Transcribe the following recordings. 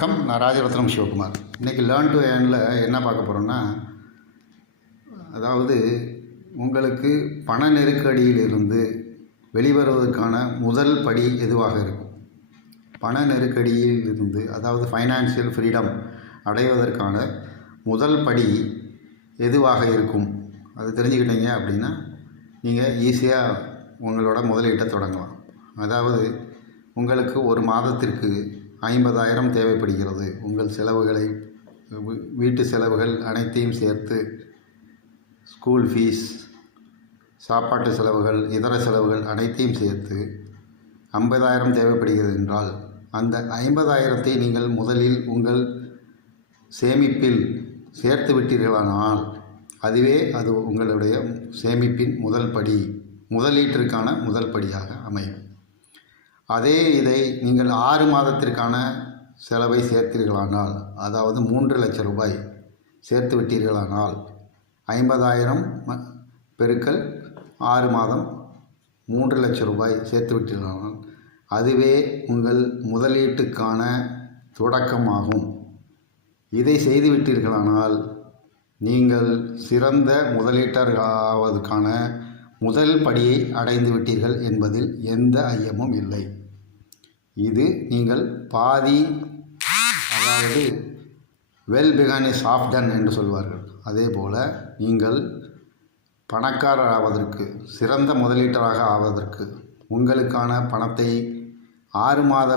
வணக்கம், நான் ராஜரத்னம் சிவகுமார். இன்றைக்கி லேர்ன் டு ஏர்னில் என்ன பார்க்க போகிறோன்னா, அதாவது உங்களுக்கு பண நெருக்கடியிலிருந்து வெளிவருவதற்கான முதல் படி எதுவாக இருக்கும்? பண நெருக்கடியில் இருந்து, அதாவது ஃபைனான்சியல் ஃப்ரீடம் அடைவதற்கான முதல் படி எதுவாக இருக்கும்? அது தெரிஞ்சுக்கிட்டீங்க அப்படின்னா நீங்கள் ஈஸியாக உங்களோட முதலீட்டை தொடங்கலாம். அதாவது உங்களுக்கு ஒரு மாதத்திற்கு 50,000 தேவைப்படுகிறது. உங்கள் செலவுகளை, வீட்டு செலவுகள் அனைத்தையும் சேர்த்து, ஸ்கூல் ஃபீஸ், சாப்பாட்டு செலவுகள், இதர செலவுகள் அனைத்தையும் சேர்த்து 50,000 தேவைப்படுகிறது என்றால், அந்த 50,000-ஐ நீங்கள் முதலில் உங்கள் சேமிப்பில் சேர்த்து விட்டீர்களானால் அதுவே அது உங்களுடைய சேமிப்பின் முதல் படி, முதலீட்டிற்கான முதல் படியாக அமையும். அதே இதை நீங்கள் 6 மாதத்திற்கான செலவை சேர்த்தீர்களானால், அதாவது 3 லட்சம் ரூபாய் சேர்த்து விட்டீர்களானால், 50,000 பெருக்கல் 6 மாதம் 3 லட்சம் ரூபாய் சேர்த்து விட்டீர்களானால் அதுவே உங்கள் முதலீட்டுக்கான தொடக்கமாகும். இதை செய்து விட்டீர்களானால் நீங்கள் சிறந்த முதலீட்டாளராவதற்கான முதல் படியை அடைந்து விட்டீர்கள் என்பதில் எந்த ஐயமும் இல்லை. இது நீங்கள் பாதி, அதாவது well began is half done என்று சொல்வார்கள். அதே போல் நீங்கள் பணக்காரர் ஆவதற்கு, சிறந்த முதலீட்டாளராக ஆவதற்கு உங்களுக்கான பணத்தை 6 மாத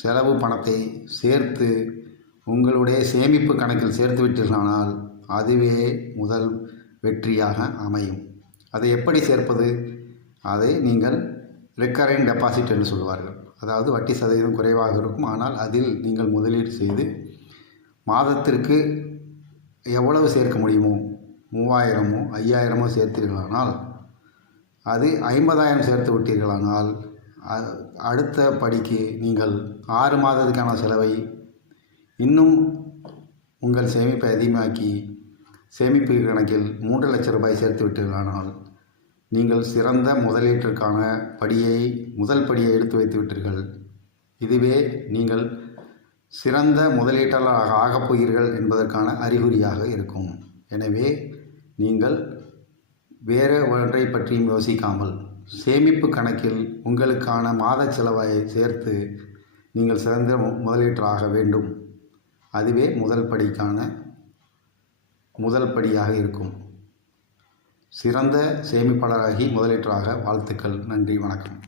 செலவு பணத்தை சேர்த்து உங்களுடைய சேமிப்பு கணக்கில் சேர்த்து விட்டீர்களானால் அதுவே முதல் வெற்றியாக அமையும். அதை எப்படி சேர்ப்பது? அதை நீங்கள் ரெக்கரிங் டெபாசிட் என்று சொல்வார்கள். அதாவது வட்டி சதவீதம் குறைவாக இருக்கும், ஆனால் அதில் நீங்கள் முதலீடு செய்து மாதத்திற்கு எவ்வளவு சேர்க்க முடியுமோ, 3,000மோ 5,000மோ சேர்த்தீர்களானால், அது 50,000 சேர்த்து விட்டீர்களானால் அடுத்த படிக்கு நீங்கள் 6 மாதத்துக்கான செலவை இன்னும் உங்கள் சேமிப்பை அதிகமாக்கி சேமிப்பு கணக்கில் 3 லட்சம் ரூபாய் சேர்த்து விட்டீர்களானால் நீங்கள் சிறந்த முதலீட்டிற்கான முதல் படியை எடுத்து வைத்து விட்டீர்கள். இதுவே நீங்கள் சிறந்த முதலீட்டாளராக ஆகப் போகிறீர்கள் என்பதற்கான அறிகுறியாக இருக்கும். எனவே நீங்கள் வேறு ஒன்றை பற்றியும் யோசிக்காமல் சேமிப்பு கணக்கில் உங்களுக்கான மாத செலவை சேர்த்து நீங்கள் சிறந்த முதலீட்டாளராக வேண்டும். அதுவே முதல் படியாக இருக்கும். சிறந்த சேமிப்பாளராகி முதலீட்டாளராக வாழ்த்துக்கள். நன்றி, வணக்கம்.